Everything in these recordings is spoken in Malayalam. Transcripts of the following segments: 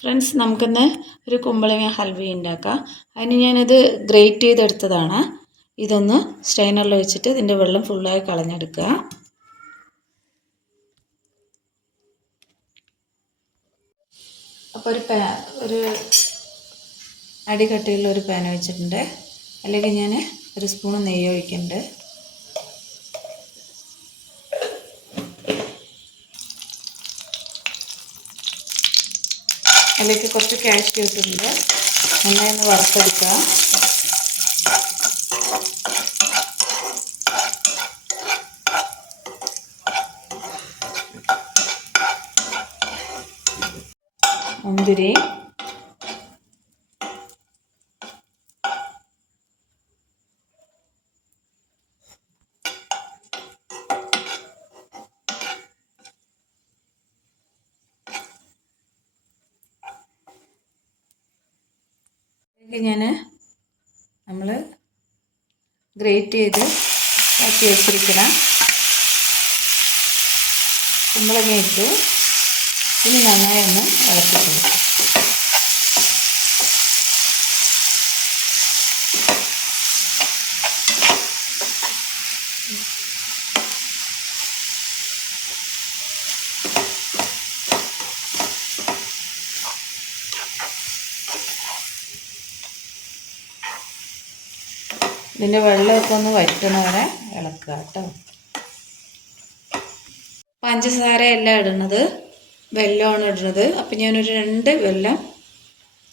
ഫ്രണ്ട്സ്, നമുക്കിന്ന് ഒരു കുമ്പളങ്ങ ഹൽവ ഉണ്ടാക്കാം. അതിന് ഞാനത് ഗ്രേറ്റ് ചെയ്തെടുത്തതാണ്. ഇതൊന്ന് സ്ട്രെയിനറിൽ വെച്ചിട്ട് ഇതിൻ്റെ വെള്ളം ഫുള്ളായി കളഞ്ഞെടുക്കുക. അപ്പോൾ ഒരു അടികട്ടിയുള്ള ഒരു പാൻ വെച്ചിട്ടുണ്ട്. അല്ലെങ്കിൽ ഞാൻ ഒരു സ്പൂൺ നെയ്യ് ഒഴിക്കുന്നുണ്ട്. അതിലേക്ക് കുറച്ച് കാഷ്യൂ ഇട്ടിട്ടുണ്ട്. നന്നായി ഒന്ന് വറുത്തെടുക്കുക. മുന്തിരി, നമ്മൾ ഗ്രേറ്റ് ചെയ്ത് ആക്കി വെച്ചിരിക്കുന്ന കുമ്പളങ്ങ ഇട്ട് ഇനി നന്നായി ഒന്ന് ഇളക്കി കൊടുക്കും. ഇതിൻ്റെ വെള്ളമൊക്കെ ഒന്ന് വറ്റണ വരെ ഇളക്കുക കേട്ടോ. പഞ്ചസാര അല്ല ഇടുന്നത്, വെല്ലമാണ് ഇടുന്നത്. അപ്പം ഞാനൊരു 2 വെല്ലം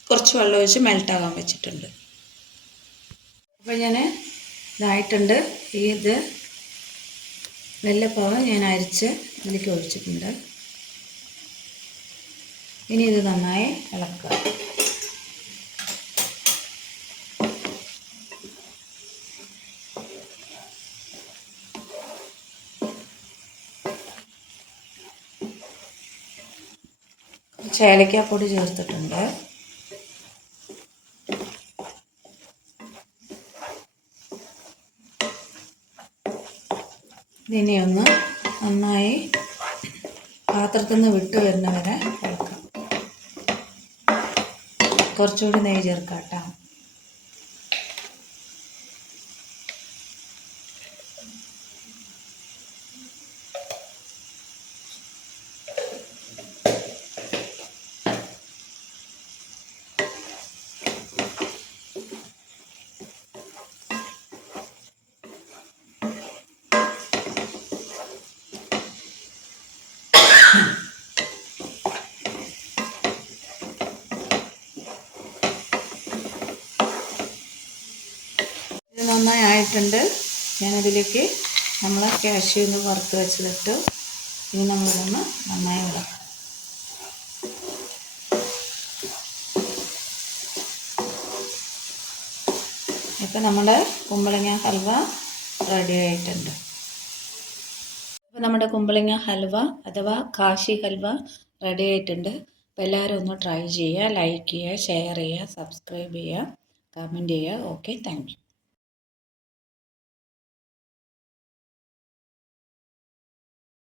കുറച്ച് വെള്ളം ഒഴിച്ച് മെൽട്ടാകാൻ വെച്ചിട്ടുണ്ട്. അപ്പോൾ ഞാൻ ഇതായിട്ടുണ്ട്. ഇത് വെല്ലപ്പാവ് ഞാൻ അരിച്ച് ഇതിലേക്ക് ഒഴിച്ചിട്ടുണ്ട്. ഇനി ഇത് നന്നായി ഇളക്കുക. ഏലക്കാപ്പൊടി ചേർത്തിട്ടുണ്ട്. ഇതിനെ ഒന്ന് നന്നായി പാത്രത്തിൽ നിന്ന് വിട്ട് വരുന്ന വരെ ഇളക്കാം. കുറച്ചുകൂടി നെയ്യ് ചേർക്കാം കേട്ടോ. ഇത് നന്നായി ആയിട്ടുണ്ട്. ഞാനതിലേക്ക് നമ്മൾ കാഷ്യൂ ഒന്ന് വറുത്ത് വെച്ചതിട്ട് ഇനി നമ്മളിതൊന്ന് നന്നായി ഇളക്കാം. ഇപ്പം നമ്മുടെ കുമ്പളങ്ങ ഹൽവ റെഡി ആയിട്ടുണ്ട്. അപ്പോൾ നമ്മുടെ കുമ്പളങ്ങ ഹൽവ അഥവാ കാശി ഹൽവ റെഡി ആയിട്ടുണ്ട്. അപ്പോൾ എല്ലാവരും ഒന്ന് ട്രൈ ചെയ്യുക, ലൈക്ക് ചെയ്യുക, ഷെയർ ചെയ്യുക, സബ്സ്ക്രൈബ് ചെയ്യുക, കമൻറ്റ് ചെയ്യുക. Okay, thank you.